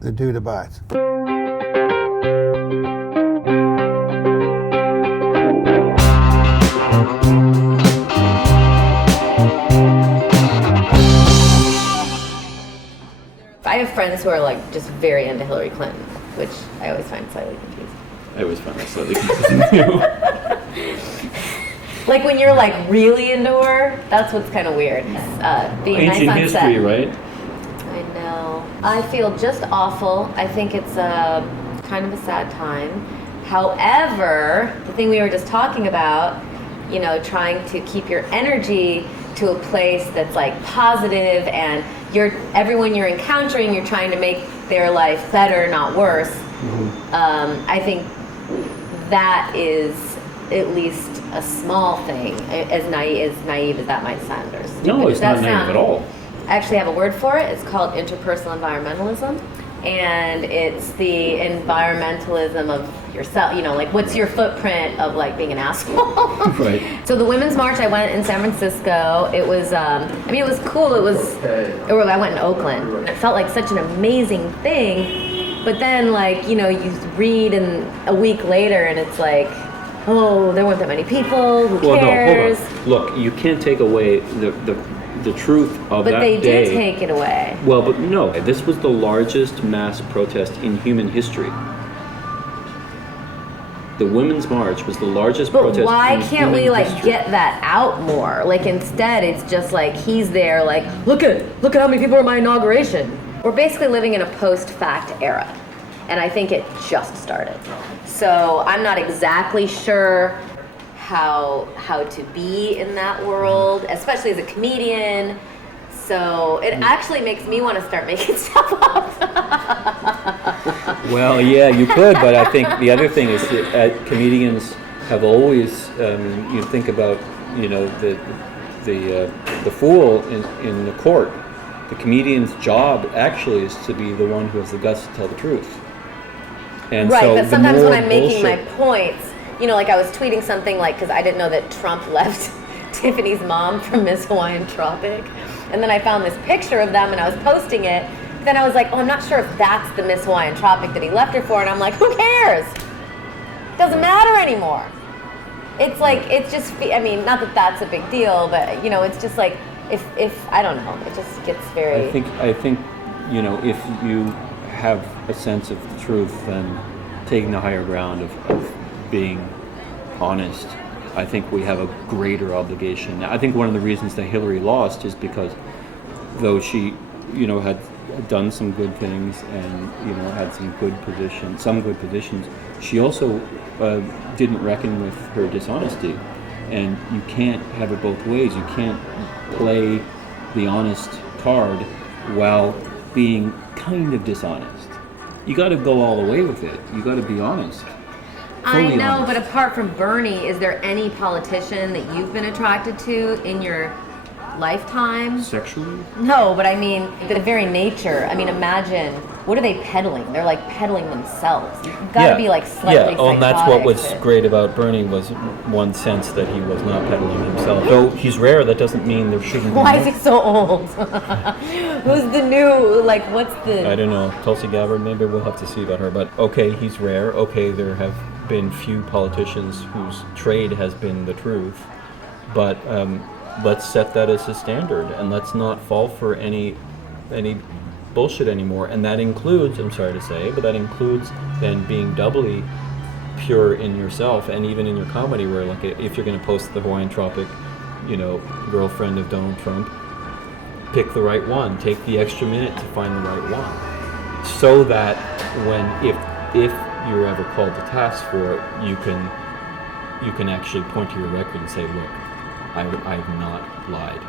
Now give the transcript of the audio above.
the dude abides. I have friends who are like just very into Hillary Clinton, which I always find slightly confusing. I always find that slightly confusing too. Like when you're like really into her, that's what's kind of weird. Being Ancient nice on history, set. right? I know. I feel just awful. I think it's a kind of a sad time. However, the thing we were just talking about, you know, trying to keep your energy to a place that's like positive, and everyone you're encountering, you're trying to make their life better, not worse. Mm-hmm. I think that is at least a small thing, as naive as that might sound, or stupid. No, it's not naive at all. I actually have a word for it. It's called interpersonal environmentalism, and it's the environmentalism of yourself. You know, like what's your footprint of like being an asshole? Right. So the Women's March, I went in San Francisco. It was, it was cool. I went in Oakland. It felt like such an amazing thing, but then like, you know, you read and a week later and it's like, oh, there weren't that many people. Who cares? No, hold on. Look, you can't take away the truth of that day. But they did take it away. Well, but no, this was the largest mass protest in human history. The Women's March was the largest protest in human history. But why can't we like get that out more? Like instead, it's just like he's there, like look at how many people were at my inauguration. We're basically living in a post-fact era, and I think it just started. So I'm not exactly sure how to be in that world, especially as a comedian. So it actually makes me want to start making stuff up. Well, yeah, you could, but I think the other thing is that comedians have always, you think about, you know, the fool in the court. The comedian's job actually is to be the one who has the guts to tell the truth. And right, so but sometimes when I'm making bullshit, my points, you know, like I was tweeting something like, because I didn't know that Trump left Tiffany's mom from Miss Hawaiian Tropic. And then I found this picture of them and I was posting it. Then I was like, oh, I'm not sure if that's the Miss Hawaiian Tropic that he left her for. And I'm like, who cares? Doesn't matter anymore. It's like, it's just, I mean, not that that's a big deal, but, you know, it's just like, if I don't know, it just gets very... I think, you know, if you have a sense of the truth, then taking the higher ground of being honest, I think we have a greater obligation. I think one of the reasons that Hillary lost is because though she, you know, had done some good things and, you know, had some good positions, she also didn't reckon with her dishonesty. And you can't have it both ways. You can't play the honest card while being kind of dishonest. You got to go all the way with it. You got to be honest. I know, but apart from Bernie, is there any politician that you've been attracted to in your lifetime? Sexually? No, but I mean, the very nature. I mean, imagine, what are they peddling? They're like peddling themselves. You've got to be like slightly psychotic. And that's what was great about Bernie, was one sense that he was not peddling himself. Though he's rare, that doesn't mean there shouldn't be. Why is he so old? Who's the new, like, what's the... I don't know. Tulsi Gabbard, maybe we'll have to see about her. But okay, he's rare. Okay, there have been few politicians whose trade has been the truth. But let's set that as a standard, and let's not fall for any bullshit anymore. And that includes, I'm sorry to say, but that includes then being doubly pure in yourself, and even in your comedy, where like if you're going to post the Hawaiian Tropic, you know, girlfriend of Donald Trump, pick the right one. Take the extra minute to find the right one, so that when if you're ever called to task for it, you can actually point to your record and say, look, I've not lied.